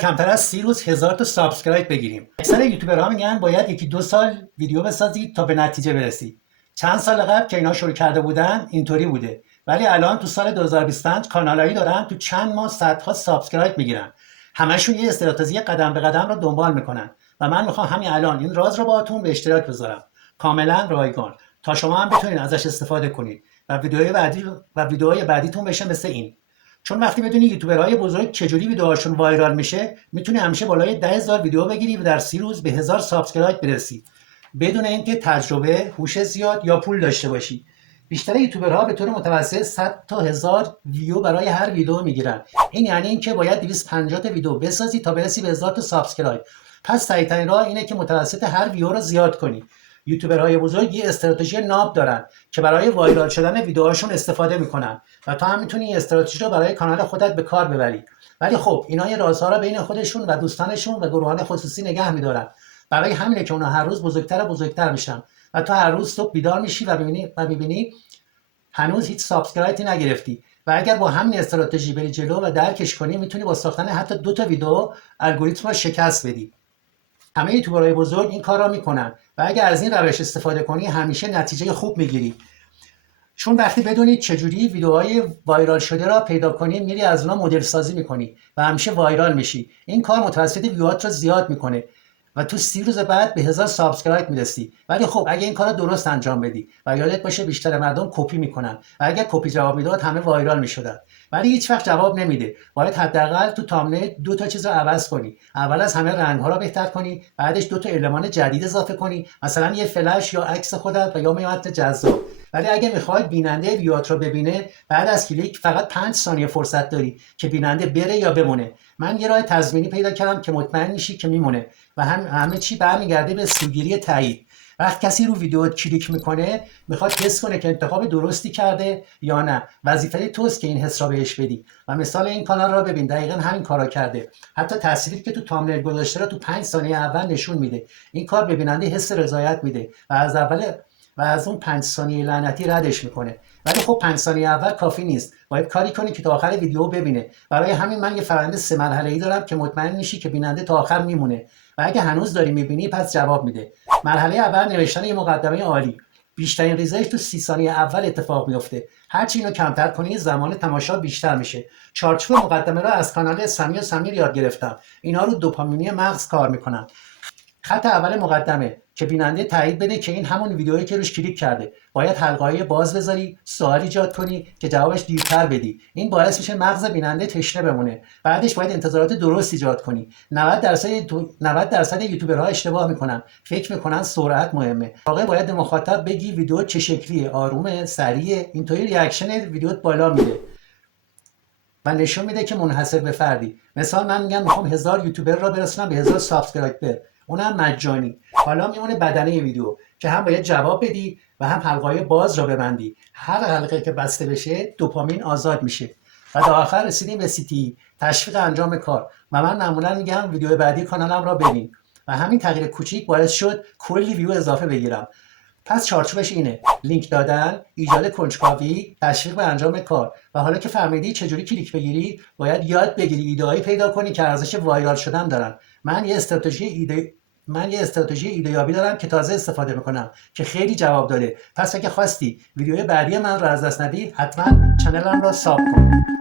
کمتر از 30 روز 1000 تا سابسکرایب بگیریم. اکثر یوتیوبرها میگن باید 1-2 سال ویدیو بسازید تا به نتیجه برسید. چند سال قبل که اینا شروع کرده بودن اینطوری بوده، ولی الان تو سال 2025 کانالایی دارن تو چند ماه صدها سابسکرایب میگیرن. همشون یه استراتژی قدم به قدم رو دنبال میکنن و من میخوام همین الان این راز رو باهاتون به اشتراک بذارم، کاملا رایگان، تا شما هم بتونید ازش استفاده کنید و ویدیوهای بعدیتون بشه مثل این. چون وقتی بدونی یوتیوبرهای بزرگ چجوری ویدیوهاشون وایرال میشه، میتونی همیشه بالای 10,000 ویدیو بگیری و در 30 روز به 1000 سابسکرایب برسی بدون اینکه تجربه، هوش زیاد یا پول داشته باشی. بیشتر یوتیوبرها به طور متوسط 100 تا 1000 ویو برای هر ویدیو میگیرن. این یعنی اینکه باید 250 تا ویدیو بسازی تا برسی به 1000 تا سابسکرایب. پس سریع‌ترین راه اینه که متوسط هر ویدیو رو زیاد کنی. یوتیوبرهای بزرگ یه استراتژی ناب دارن که برای وایرال شدن ویدیوهاشون استفاده میکنن و تو هم میتونی این استراتژی رو برای کانال خودت به کار ببری. ولی خب اینا یه رازها رو بین خودشون و دوستانشون و گروهان خصوصی نگه میدارن. برای همینه که اونا هر روز بزرگتر و بزرگتر میشن و تو هر روز صبح بیدار میشی و میبینی هنوز هیچ سابسکرایبی نگرفتی. و اگر با همین استراتژی بری جلو و درکش کنی، میتونی با ساختن حتی 2 تا ویدیو الگوریتم رو شکست بدی. همه یوتیوبرهای بزرگ این کار را میکنن و اگر از این روش استفاده کنی همیشه نتیجه خوب میگیری. چون وقتی بدونید چجوری ویدیوهای وایرال شده را پیدا کنی، میری از اونها مدل سازی میکنی و همیشه وایرال میشی. این کار متوسط ویوات را زیاد میکنه و تو 30 روز بعد به 1000 سابسکرایب میرسی. ولی خب اگه این کارا درست انجام بدی و یادت باشه بیشتر مردم کپی میکنن و اگر کپی جواب میداد همه وایرال میشدن، ولی هیچ وقت جواب نمیده. باید حداقل تو تامنیل 2 تا چیز رو عوض کنی. اول از همه رنگ ها رو بهتر کنی، بعدش 2 تا المان جدید اضافه کنی، مثلا یه فلش یا عکس خودت و یا متن جذاب. ولی اگه میخوای بیننده ویدیوات رو ببینه، بعد از کلیک فقط 5 ثانیه فرصت داری که بیننده بره یا بمونه. من یه راه تضمینی پیدا کردم که مطمئن میشی که میمونه و همه چی برمیگرده به سوگیری تایید. وقتی کسی رو ویدیو کلیک میکنه، میخواد حس کنه که انتخاب درستی کرده یا نه. وظیفه توست که این حس را بهش بدی. و مثال این کانال را ببین، دقیقاً همین کارا کرده. حتی تصویری که تو تامنیل گذاشته رو تو 5 ثانیه اول نشون میده. این کار به بیننده حس رضایت میده و از اون 5 ثانیه لعنتی ردش میکنه. ولی خب 5 ثانیه اول کافی نیست، باید کاری کنی که تا آخر ویدیو ببینه. برای همین من یه فرآیند 3 مرحله‌ای دارم که مطمئن میشی که بیننده تا آخر میمونه و اگه هنوز داری میبینی پس جواب میده. مرحله اول نوشتن یه مقدمه عالی. بیشترین ریزش تو 30 ثانیه اول اتفاق میفته. هرچی اینو کمتر کنی زمان تماشا بیشتر میشه. چارچوب مقدمه رو از کانال سمیر یاد گرفتم. اینا رو دوپامینی مغز کار میکنن. خط اول مقدمه که بیننده تایید بده که این همون ویدیویی که روش کلیک کرده. باید حلقه‌ای باز بذاری، سوال ایجاد کنی که جوابش دیرتر بدی. این باعث میشه مغز بیننده تشنه بمونه. بعدش باید انتظارات درست ایجاد کنی. 90% یوتیوبرها اشتباه میکنن. فکر میکنن سرعت مهمه. واقعا باید به مخاطب بگی ویدیو چه شکلیه، آرومه، سریعه. اینطوری ریاکشن ویدیوت بالا میره و نشون میده که منحصر به فردی. مثلا من میگم میخوام 1000 یوتیوبر را برسونم به 1000 سابسکرایبر، اونم مجانی. حالا میمونه بدنه ویدیو که هم باید جواب بدی و هم حلقه‌های باز را ببندی. هر حلقه که بسته بشه دوپامین آزاد میشه و تا آخر رسیدیم به CTE، تشویق انجام کار. و من معمولا میگم ویدیو بعدی کانالم را ببین و همین تغییر کوچیک باعث شد کلی ویو اضافه بگیرم. پس چارچوبش اینه: لینک دادن، ایجاد کنجکاوی، تشویق به انجام کار. و حالا که فهمیدی چجوری کلیک بگیری، باید یاد بگیری ایده‌ای پیدا کنی که ارزش وایرال شدن دارن. من یه استراتژی ایده‌یابی دارم که تازه استفاده میکنم که خیلی جواب داده. پس اگه خواستی ویدیوی بعدی من رو از دست ندی، حتما چنلم رو ساب کن.